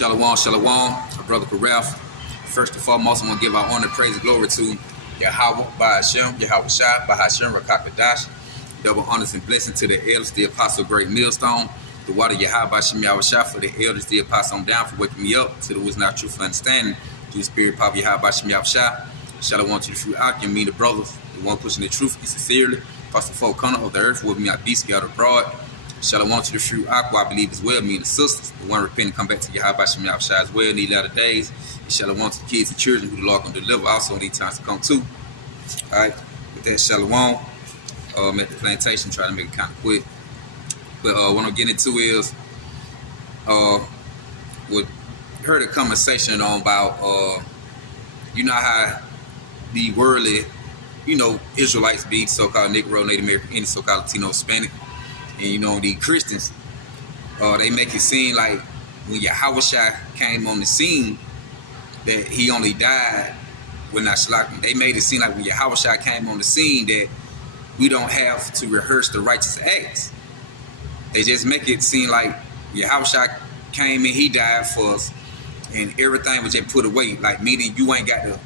Shalom, shalom, my brother Karaf. First and foremost, I want to give our honor, praise, and glory to Yahawaah, by Hashem, Yahawashi, by Hashem, Rakakadash. Double honors and blessing to the elders, the apostle, great millstone, the water Yahawashi, Yahawashi, for the elders, the apostle, on down for waking me up to the wisdom, not truth, and understanding, to the spirit, power, Yahawashi, Yahawashi. Shalom to the fruit out, and me, the brothers, the one pushing the truth, and sincerely, Apostle folk corner of the earth with me, I be scattered abroad. Shalom to the fruit aqua, I believe as well, me and the sisters, the one repenting, come back to Yahawashi Yahawashi as well in these latter days. And shalom to the kids and children who the Lord can deliver also in these times to come too. Alright, with that shalom, I'm at the plantation, trying to make it kind of quick. But what I'm getting into is, heard a conversation on about, you know how the worldly, Israelites be, so-called Negro, Native American, any so-called Latino, Hispanic. And the Christians, they make it seem like when Yahawashi came on the scene that he only died when not shlocking. They made it seem like when Yahawashi came on the scene that we don't have to rehearse the righteous acts. They just make it seem like Yahawashi came and he died for us and everything was just put away. Like meaning you ain't got to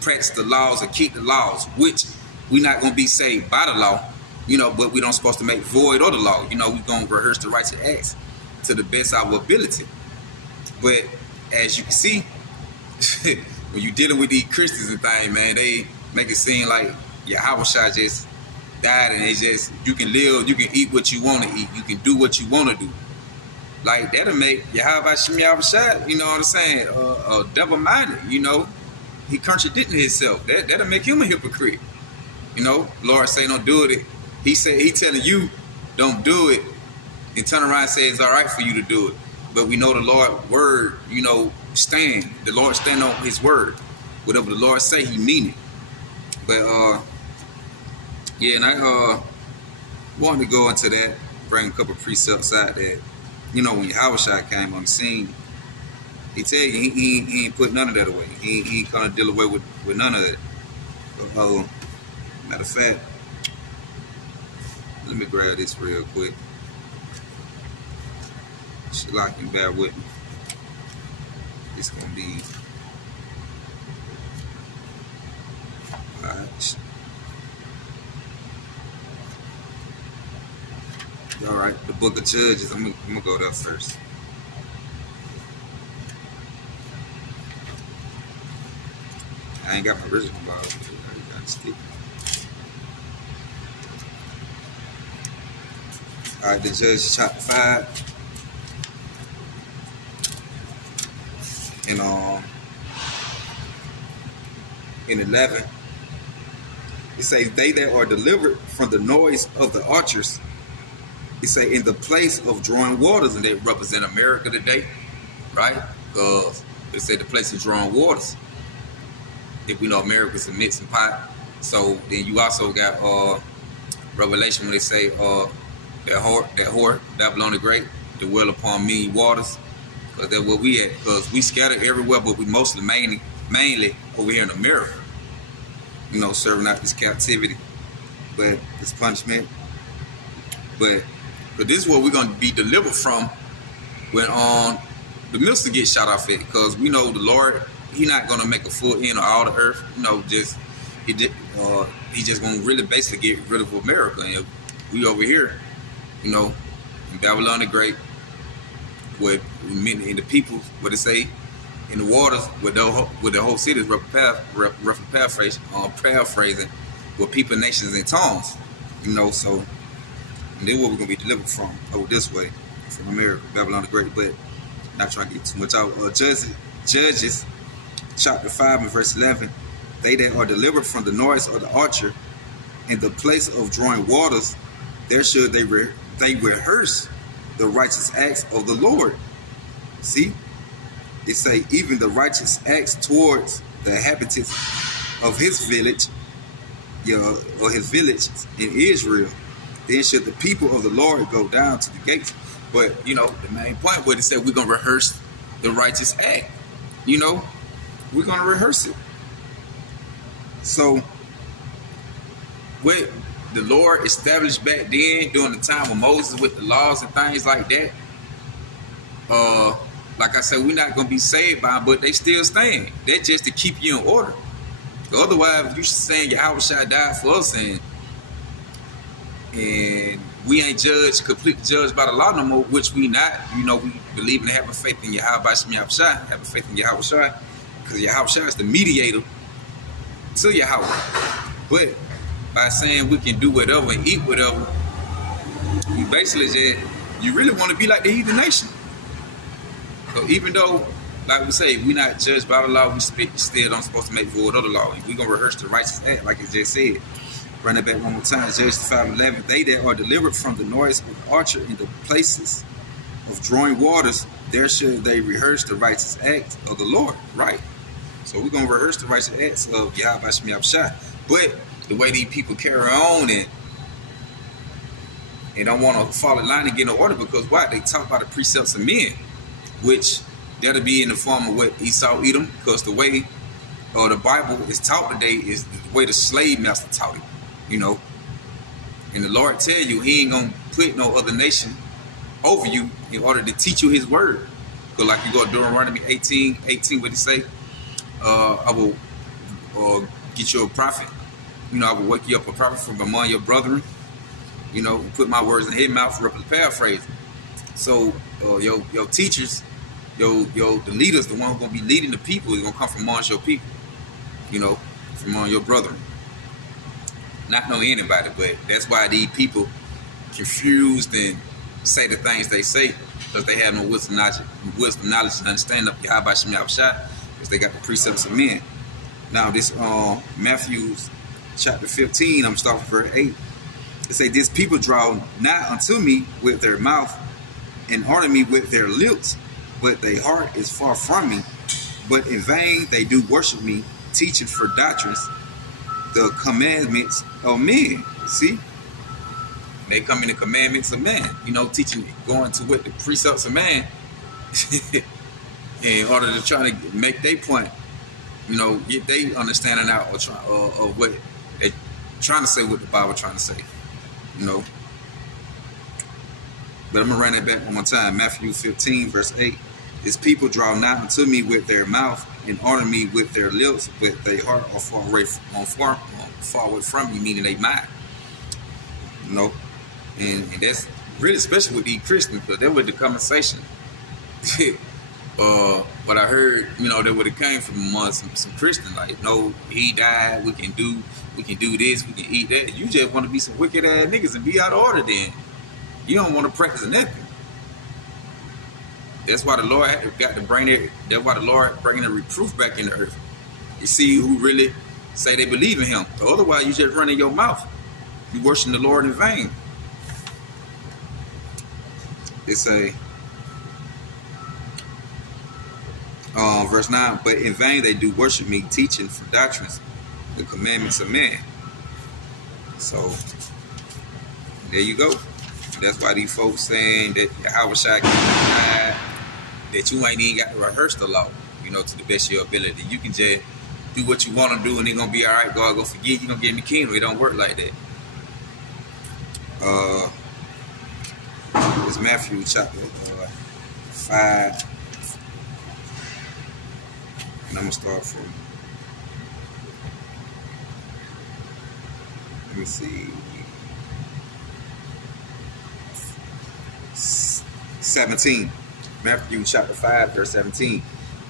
practice the laws or keep the laws, which we're not going to be saved by the law. But we don't supposed to make void of the law. We're going to rehearse the righteous acts to the best of our ability. But as you can see, when you're dealing with these Christians and things, man, they make it seem like Yahawashi just died and you can live, you can eat what you want to eat, you can do what you want to do. Like, that'll make Yahawashi, you know what I'm saying, double-minded, He contradicting himself. That'll make him a hypocrite. Lord say don't do it. He telling you don't do it, and turn around and say it's all right for you to do it. But we know the Lord word, stand. The Lord stand on his word. Whatever the Lord say, he mean it. But and I wanted to go into that, bring a couple precepts out that, when Yahawashi came on the scene, he tell you he ain't put none of that away. He ain't gonna deal away with none of that. Matter of fact, let me grab this real quick. Shalak and bear with me. It's gonna be all right. The Book of Judges. I'm gonna go there first. I ain't got my original Bible. I got stick. All right, the Judges chapter 5, and in 11, it says, "They that are delivered from the noise of the archers," it say, "in the place of drawing waters," and they represent America today, right? Because they say the place of drawing waters. If we know America's a mixing pot, so then you also got Revelation when they say that whore, Babylon the Great, the well upon many waters, because that's where we at. Because we scattered everywhere, but we mostly mainly over here in America. Serving out this captivity, but this punishment. But this is what we're gonna be delivered from when the minister gets shot off at, because we know the Lord. He not gonna make a full end of all the earth. He just gonna really basically get rid of America. And we over here, in Babylon the Great, where in the people, what they say, in the waters, where the whole city is paraphrasing, with people, nations, and tongues. So and then what we're gonna be delivered from over this way, from America, Babylon the Great. But not trying to get too much out. Judges. Chapter 5 and verse 11, "They that are delivered from the noise of the archer, in the place of drawing waters, there should they rehearse the righteous acts of the Lord." See, it say even the righteous acts towards the inhabitants of his village, or his village in Israel. Then should the people of the Lord go down to the gates. But the main point where it said we're gonna rehearse the righteous act. We're going to rehearse it. So, what the Lord established back then during the time of Moses with the laws and things like that, like I said, we're not gonna be saved by them, but they still stand. That's just to keep you in order. Otherwise, if you saying Yahawashi died for us and we ain't completely judged by the law no more, which we not. You know, we believe in having faith in Yahawashi, having faith in Yahawashi, because Yahawashi is the mediator to Yahawah. But by saying we can do whatever and eat whatever, you basically just, you really want to be like the heathen nation. So even though, like we say, we not judged by the law, we still don't supposed to make void of the law. And we're going to rehearse the righteous act, like it just said. Run it back one more time. Judges 5:11. They that are delivered from the noise of the archer in the places of drawing waters, there should they rehearse the righteous acts of the Lord. Right. So we're going to rehearse the righteous acts of Yahawashi. But the way these people carry on and don't want to fall in line and get in order, because why? They talk about the precepts of men, which that'll be in the form of what Esau Edom, because the way the Bible is taught today is the way the slave master taught it. You know, and the Lord tell you he ain't gonna put no other nation over you in order to teach you his word. Because like you go to Deuteronomy 18, what he say? I will get you a prophet. You know, I will wake you up a prophet from among your brethren. You know, put my words in his mouth, roughly paraphrase. So your teachers, the leaders, the one who's gonna be leading the people, is gonna come from amongst your people. You know, from among your brethren. Not know anybody, but that's why these people confused and say the things they say, because they have no wisdom, knowledge, and understanding of Yahawashi, because they got the precepts of men. Now this Matthew chapter 15, I'm starting from verse 8. It say, this people draw nigh unto me with their mouth and honor me with their lips, but their heart is far from me. But in vain they do worship me, teaching for doctrines the commandments of men. See, they come in the commandments of man. You know, teaching, going to what the precepts of man, in order to try to make their point. You know, get their understanding out of what they trying to say, what the Bible trying to say. You know, but I'm gonna run that back one more time. Matthew 15, verse 8. His people draw nigh unto me with their mouth and honor me with their lips, but their heart are far away from me, meaning they mind. You know, and that's really special with these Christians, because that was the conversation. But I heard, you know, that would have came from among some Christians, like, no, he died, we can do this, we can eat that. You just want to be some wicked ass niggas and be out of order then. You don't want to practice nothing. That's why the Lord got to bring it. That's why the Lord bringing the reproof back in the earth. You see who really say they believe in him. Otherwise, you just running your mouth. You worshiping the Lord in vain. They say, verse 9, but in vain they do worship me, teaching for doctrines the commandments of man. So, there you go. That's why these folks saying that Yahawashi died, that you ain't even got to rehearse the law, you know, to the best of your ability. You can just do what you want to do and it's going to be all right. God go forgive you, you're going to get in the kingdom. It don't work like that. It's Matthew chapter 5. And I'm going to start from, let me see, 17. Matthew chapter 5, verse 17.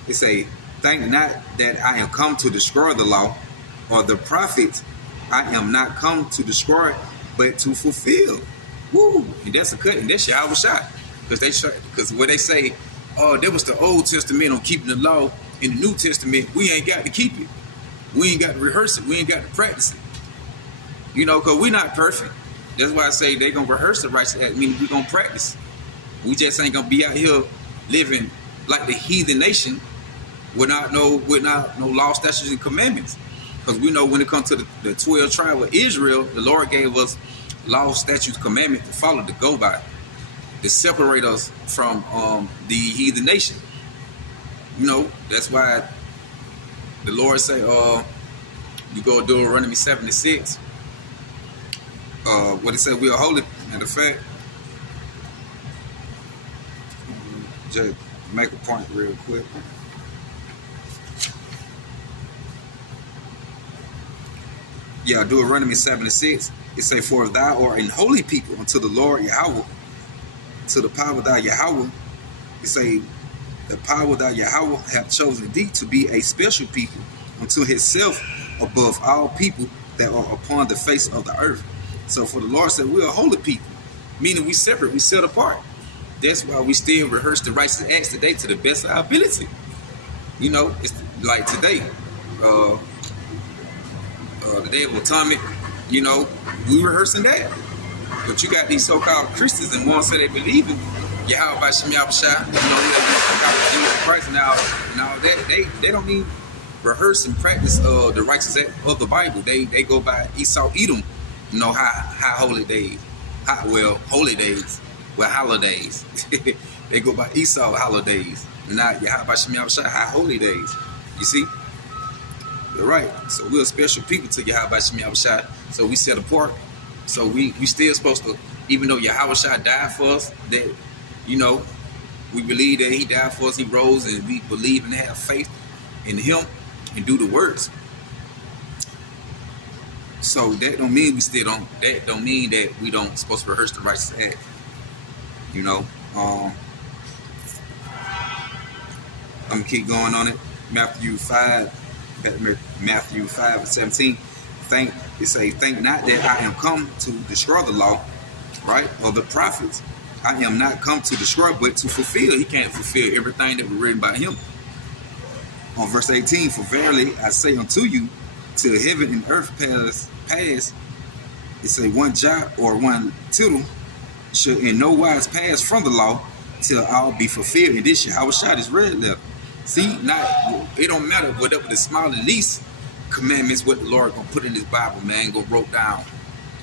It say, think not that I am come to destroy the law or the prophets. I am not come to destroy, but to fulfill. Woo! And that's a cut, and that's Yahawashi. Because what they say, oh, there was the Old Testament on keeping the law. In the New Testament, we ain't got to keep it. We ain't got to rehearse it. We ain't got to practice it. You know, because we're not perfect. That's why I say they're going to rehearse the righteous act, meaning we're going to practice. We just ain't going to be out here living like the heathen nation without no law, statutes, and commandments. Because we know when it comes to the 12 tribes of Israel, the Lord gave us law, statutes, commandments to follow, to go by, to separate us from the heathen nation. You know, that's why the Lord say, you go to Deuteronomy 76. What it said, we are holy. Matter of fact, make a point real quick. Yeah, Deuteronomy 7:6. It say, "For thou art an holy people unto the Lord Yahawah, to the power thou Yahawah." It say, "The power thou Yahawah hath chosen thee to be a special people unto himself above all people that are upon the face of the earth." So for the Lord said, we're a holy people, meaning we separate, we set apart. That's why we still rehearse the righteous acts today to the best of our ability. You know, it's like today, the Day of Atonement, you know, we rehearsing that. But you got these so-called Christians and ones say they believe in Yahawashi, you know, Jesus Christ now that they don't even rehearse and practice the righteous act of the Bible. They go by Esau Edom, you know, high holy days. Holy days. Well, holidays. They go by Esau holidays. Not Yahawashi, high holy days. You see? You're right. So we're special people to Yahawashi. So we set apart. So we still supposed to, even though Yahawashi died for us, that, you know, we believe that he died for us, he rose, and we believe and have faith in him and do the works. So that don't mean that don't mean that we don't supposed to rehearse the righteous act. You know, I'm gonna keep going on it. Matthew 5:17. Think not that I am come to destroy the law, right, or the prophets. I am not come to destroy, but to fulfill. He can't fulfill everything that was written by him. On verse 18, "For verily I say unto you, till heaven and earth pass, it say one jot or one tittle shall in no wise pass from the law till all be fulfilled." And this Yahawashi is red letter. See, it don't matter whatever the small and least commandments what the Lord gonna put in his Bible, man, gonna wrote down.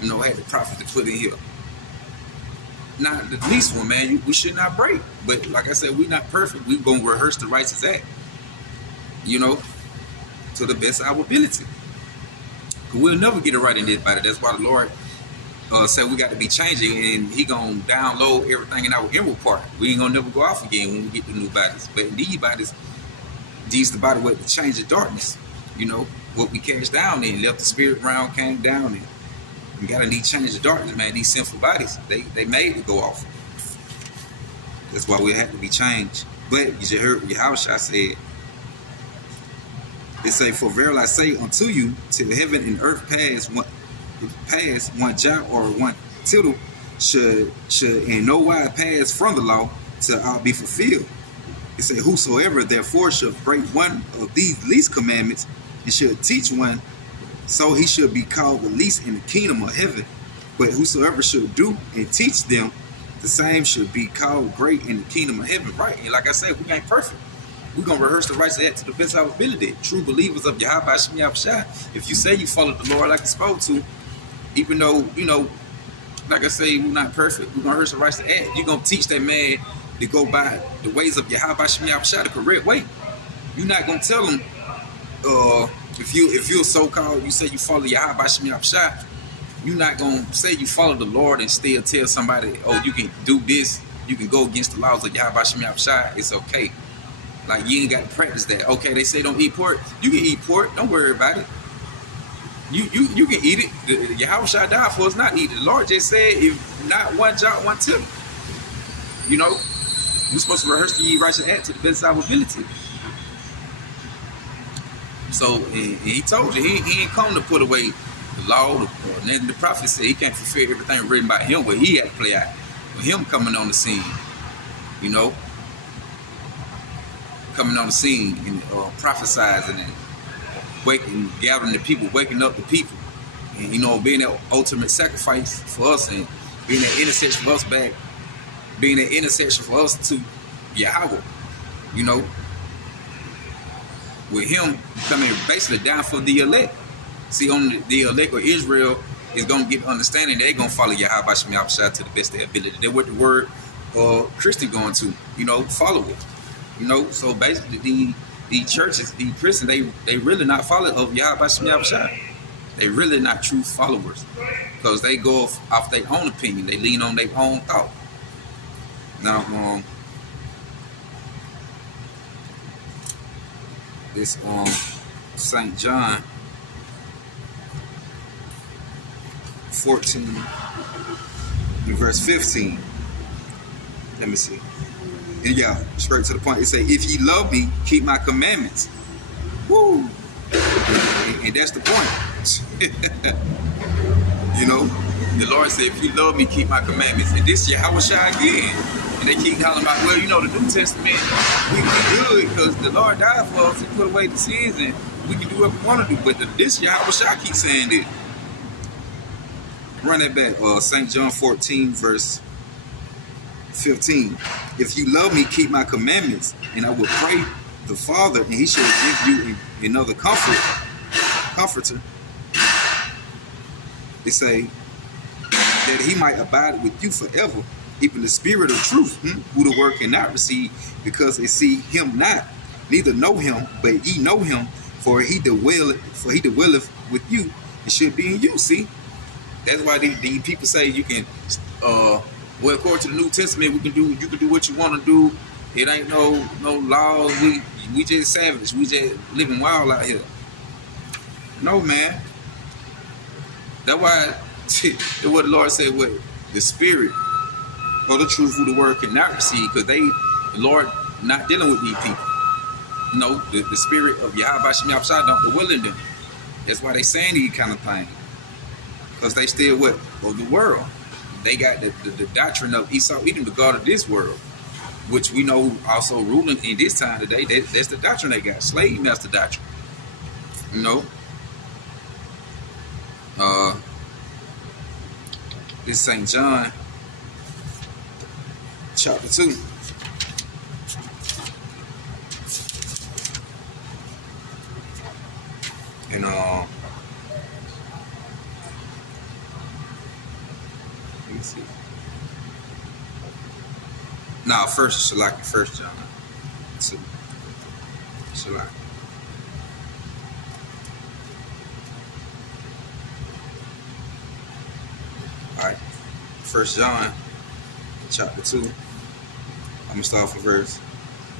You know, had the prophets to put in here. Not the least one, man, we should not break. But like I said, we're not perfect. We're gonna rehearse the righteous act, you know, to the best of our ability. We'll never get it right in this body. That's why the Lord said we got to be changing, and he gonna download everything in our inward part. We ain't gonna never go off again when we get the new bodies. But in these bodies, these the body where to change the darkness. You know, what we cast down in, left the spirit realm, came down in. We gotta need change the darkness, man. These sinful bodies, they made to go off. That's why we have to be changed. But you just heard Yahawashi said, it say, "For verily I say unto you, till heaven and earth pass one jot or one tittle should in no wise pass from the law till all be fulfilled." It say, "Whosoever therefore shall break one of these least commandments and should teach one, so he should be called the least in the kingdom of heaven. But whosoever should do and teach them, the same should be called great in the kingdom of heaven." Right? And like I said, we ain't perfect. We're going to rehearse the righteous act to the best of our ability. True believers of Yahawashi. If you say you follow the Lord like you're supposed to, even though, you know, like I say, we're not perfect, we're going to rehearse the righteous act. You're going to teach that man to go by the ways of Yahawashi, the correct way. You're not going to tell him, if you're so-called, you say you follow Yahawashi, you're not going to say you follow the Lord and still tell somebody, oh, you can do this, you can go against the laws of Yahawashi, it's okay. Like, you ain't got to practice that. Okay, they say don't eat pork. You can eat pork. Don't worry about it. You can eat it. Yahawashi died for us not eat it. The Lord just said, if not one jot, one tittle. You know, we're supposed to rehearse the righteous act to the best of our ability. So, and he told you, he ain't come to put away the law. The prophet said he can't fulfill everything written by him where he had to play out. With him coming on the scene, you know. Coming on the scene and prophesizing and gathering the people, waking up the people, and, you know, being that ultimate sacrifice for us and being that intercession for us back, being that intercession for us to Yahawah, you know, with him coming basically down for the elect. See, only the elect of Israel is going to get understanding that they're going to follow Yahawashi to the best of their ability. That's what the word Christian going to, you know, follow it. You know, so basically the churches, the Christians, they really not followers of Yahawashi. They really not true followers because they go off their own opinion. They lean on their own thought. Now, This St. John 14 verse 15. Let me see. And yeah, straight to the point. It say, if ye love me, keep my commandments. Woo! And that's the point. You know, the Lord said, if you love me, keep my commandments. And this Yahawashi again. And they keep calling about, well, you know, the New Testament, we good because the Lord died for us and put away the sins and we can do what we want to do. But this Yahawashi keeps saying this. Run that back. St. John 14, verse 15. If you love me, keep my commandments, and I will pray the Father, and he shall give you another comforter. They say that he might abide with you forever, even the Spirit of truth, who the world cannot receive, because they see him not, neither know him, but ye know him, for he dwelleth with you, and should be in you. See, that's why these people say you can. Well, according to the New Testament, you can do what you want to do. It ain't no laws. We just savage. We just living wild out here. No, man. That's why what the Lord said, what the Spirit or the truth who the world cannot receive, because the Lord not dealing with these people. No, the Spirit of Yahawashi don't dwell in them. That's why they saying these kind of things, because they still what of the world. They got the doctrine of Esau, Edom, the God of this world, which we know also ruling in this time today. That's the doctrine they got, slave master doctrine. You know, this St. John chapter 2. And let me see. Now, first John 2. Shalaki. Alright. 1 John chapter 2. I'm gonna start from verse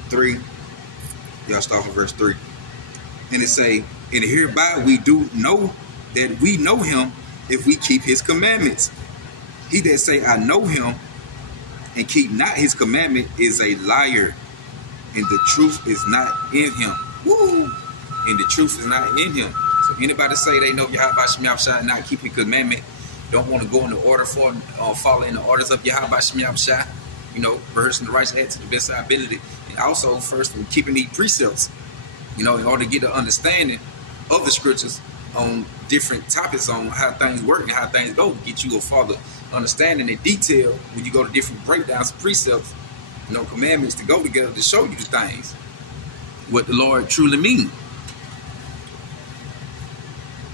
3. Y'all start from verse 3. And it say, and hereby we do know that we know him if we keep his commandments. He that say, I know him, and keep not his commandment is a liar, and the truth is not in him. Woo! And the truth is not in him. So anybody say they know Yahawashi and not keep his commandment, don't want to go in the order for following the orders of Yahawashi, you know, rehearsing the righteous act to the best of our ability, and also first keeping these precepts, you know, in order to get an understanding of the scriptures on different topics on how things work and how things go, get you a further understanding in detail when you go to different breakdowns of precepts, you know, commandments to go together to show you the things, what the Lord truly means.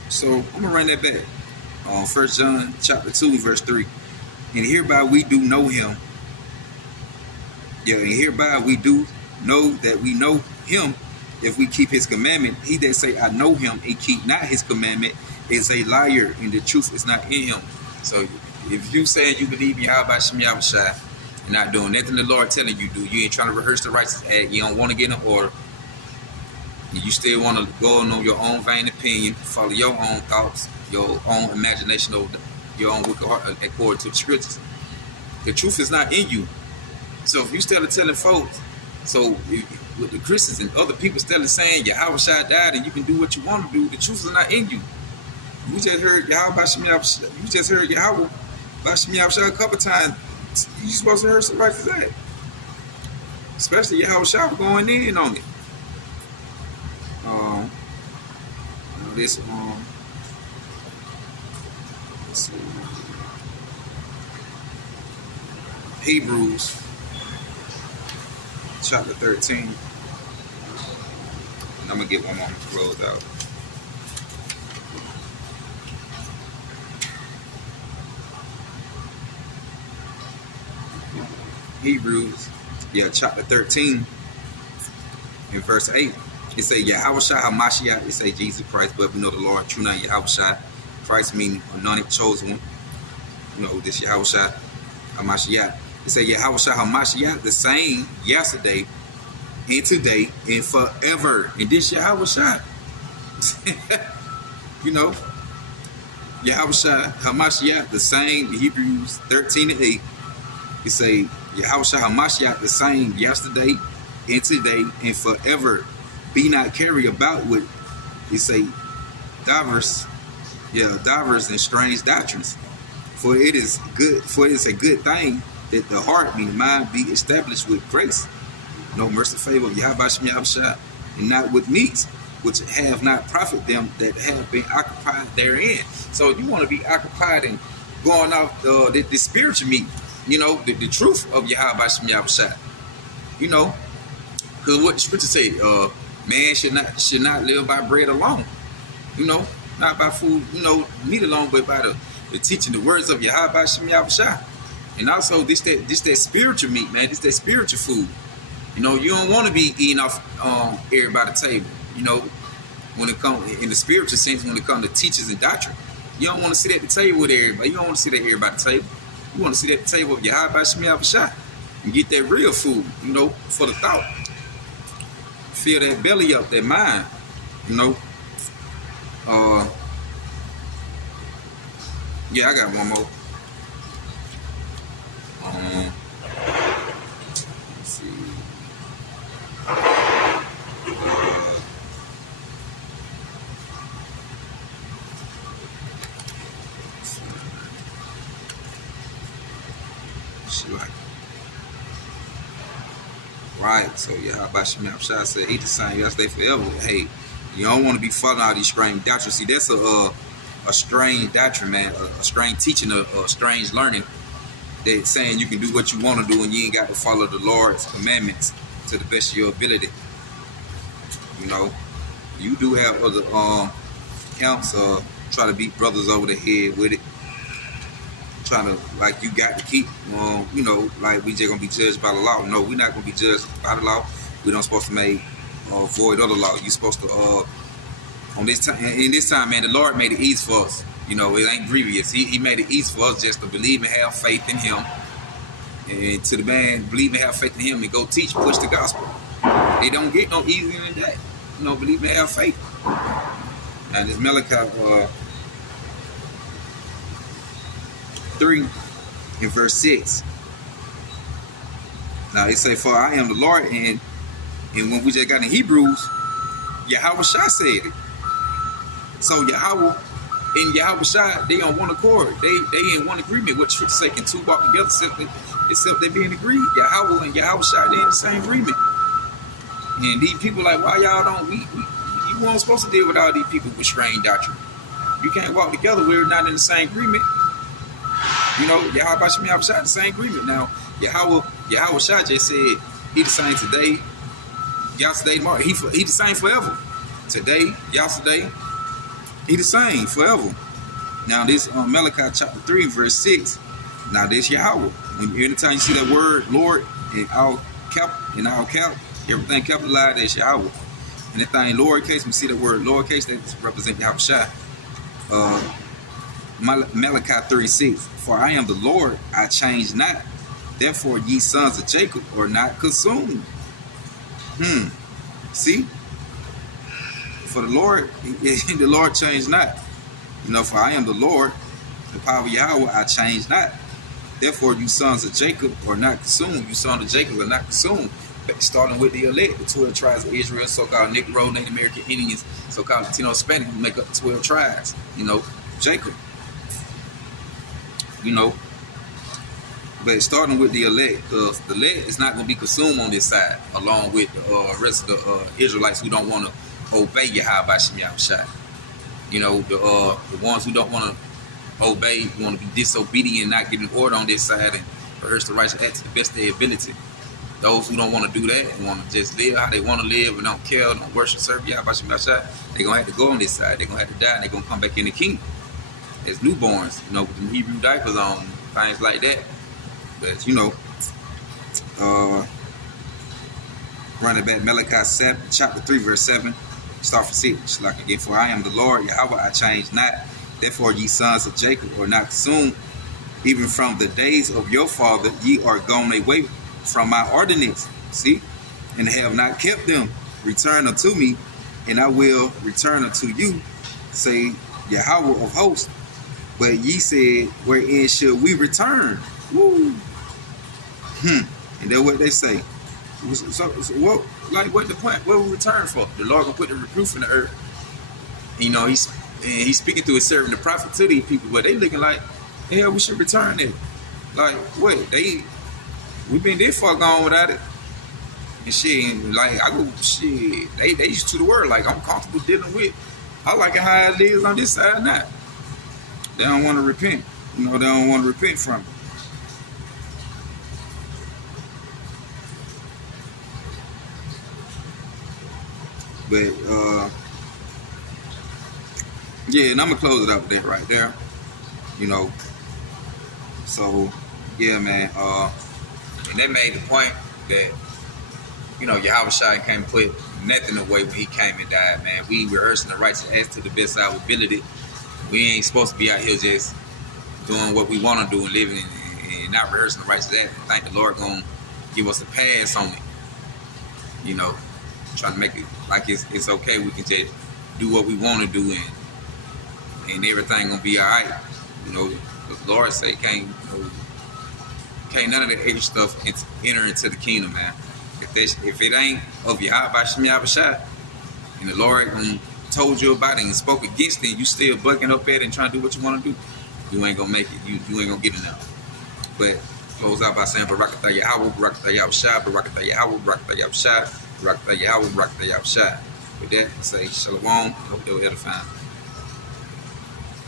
So I'm gonna run that back. 1 John chapter 2, verse 3. And hereby we do know him. Yeah, and hereby we do know that we know him if we keep his commandment. He that say, I know him, and keep not his commandment is a liar, and the truth is not in him. So if you say you believe in Yahawashi and not doing nothing the Lord telling you do, you ain't trying to rehearse the righteous act, you don't want to get in order, you still want to go on your own vain opinion, follow your own thoughts, your own imagination, over your own wicked heart according to the scriptures, the truth is not in you. So if you still telling folks, so with the Christians and other people still saying Yahawashi died and you can do what you want to do, the truth is not in you. You just heard Yahawashi, you just heard Yahawashi a couple times. You supposed to hear some righteous act, especially Yahawashi going in on it. This let's see. Hebrews chapter 13. And I'm gonna get one more closed out. Hebrews, chapter 13 and verse 8. It say Yahawashi HaMashiach. It say Jesus Christ, but we know the Lord, true name Yahawashi. Christ meaning anointed, chosen one. You know, this Yahawashi HaMashiach. It say Yahawashi HaMashiach, the same yesterday and today, and forever. And this Yahawashi. You know, Yahawashi, Hamashiach, the same. Hebrews 13:8. It say, Yahawashi Hamashiach, the same yesterday, and today, and forever. Be not carried about with, it say, divers and strange doctrines. For it is a good thing that the heart, meaning mind, be established with grace. No mercy, favor of Yahawashi, and not with meats, which have not profit them that have been occupied therein. So you want to be occupied and going off the spiritual meat, you know, the truth of Yahawashi. You know, because what the scripture say, man should not live by bread alone. You know, not by food, you know, meat alone, but by the teaching the words of Yahawashi. And also this that spiritual meat, man. This that spiritual food. You know, you don't want to be eating off everybody's table. You know, when it comes in the spiritual sense, when it comes to teachers and doctrine, you don't want to sit at the table with everybody. You don't want to sit at everybody's table. You want to sit at the table of Yahawashi and get that real food. You know, for the thought. Fill that belly up, that mind. You know. Yeah, I got one more. Let's see. Right, so Yahawashi said, "Eat the same yesterday forever." Hey, you don't want to be following all these strange doctrines. See, that's a strange doctrine, man. A strange teaching, a strange learning. That saying you can do what you want to do and you ain't got to follow the Lord's commandments to the best of your ability. You know, you do have other counts try to beat brothers over the head with it. Trying to, like, you got to keep, you know, like we just gonna be judged by the law. No, we're not gonna be judged by the law. We don't supposed to make void other law. You supposed to on this time, in this time, man, the Lord made it easy for us. You know, it ain't grievous. He made it easy for us just to believe and have faith in Him. And to the man, believe and have faith in Him and go teach, push the gospel. It don't get no easier than that. You know, believe and have faith. And this Malachi 3 in verse 6. Now it say, "For I am the Lord," and when we just got in Hebrews, Yahawashi said it. So Yahawah and Yahawashi, they on one accord. They in one agreement. What scripture say, can two walk together except they being agreed? Yahawah and Yahawashi, they in the same agreement. And these people like, why y'all don't? You weren't supposed to deal with all these people with strange doctrine. You can't walk together. We're not in the same agreement. You know, Yahawashi, the same agreement. Now, Yahawashi just said he the same today, yesterday, tomorrow. He the same forever. Today, yesterday, he the same forever. Now, this Malachi chapter 3, verse 6. Now, this Yahawah. Anytime you see that word Lord in all cap, everything capitalized, that's Yahawah. Anything lowercase, we see the word lowercase, that represents Yahawashi. Malachi 3:6. "For I am the Lord, I change not. Therefore ye sons of Jacob are not consumed." See? For the Lord, the Lord changed not. You know, for I am the Lord, the power of Yahweh, I change not. Therefore you sons of Jacob are not consumed. You sons of Jacob are not consumed. Starting with the elect, the 12 tribes of Israel, so-called Negro, Native American Indians, so-called Latino, Hispanic, who make up the 12 tribes. You know, Jacob. You know, but starting with the elect, because the elect is not going to be consumed on this side, along with the rest of the Israelites who don't want to obey Yahawashi. You know, the ones who don't want to obey, want to be disobedient, not giving order on this side, and rehearse the righteous act to the best of their ability. Those who don't want to do that and want to just live how they want to live and don't care, don't worship, serve Yahawashi, they're going to have to go on this side. They're going to have to die, and they're going to come back in the kingdom as newborns, you know, with the Hebrew diapers on, things like that. But, you know, running back Malachi chapter 3, verse 7, start from 6. Like again, for I am the Lord, Yahweh, I change not. Therefore, ye sons of Jacob are not consumed. Even from the days of your father, ye are gone away from my ordinance. See? and have not kept them. Return unto me, and I will return unto you, say Yahawah of hosts. But ye said, wherein should we return? Woo. And that's what they say. So what? Like, what the point? What we return for? The Lord gonna put the reproof in the earth. You know, he's speaking through his servant, the prophet, to these people, but they looking like, yeah, we should return it. Like, what? We've been this far gone without it. And shit, like, I go, shit, they used to the word, like, I'm comfortable dealing with. I like it how it is on this side now. They don't want to repent. You know, they don't want to repent from it. But, yeah, and I'm going to close it up with that right there. You know, so, yeah, man. And they made the point that, you know, Yahawashi can't put nothing away when he came and died, man. We rehearsing the righteous acts to the best of our ability. We ain't supposed to be out here just doing what we want to do and living and not rehearsing the righteous acts. I think the Lord going to give us a pass on it. You know, trying to make it like it's okay. We can just do what we want to do and everything going to be all right. You know, the Lord say can't none of the extra stuff enter into the kingdom, man. If it ain't of Yahawashi and the Lord told you about it and spoke against it, and you still bucking up at it and trying to do what you want to do, you ain't gonna make it. You ain't gonna get enough. But close out by saying Barakatah Yahawah, Barakatah Yahawashi, Barakatah Yahawah, Barakatah Yahawashi, Barakatah Yahawah, Barakatah Yahawashi. With that, I say Shalom. Hope they were edifying.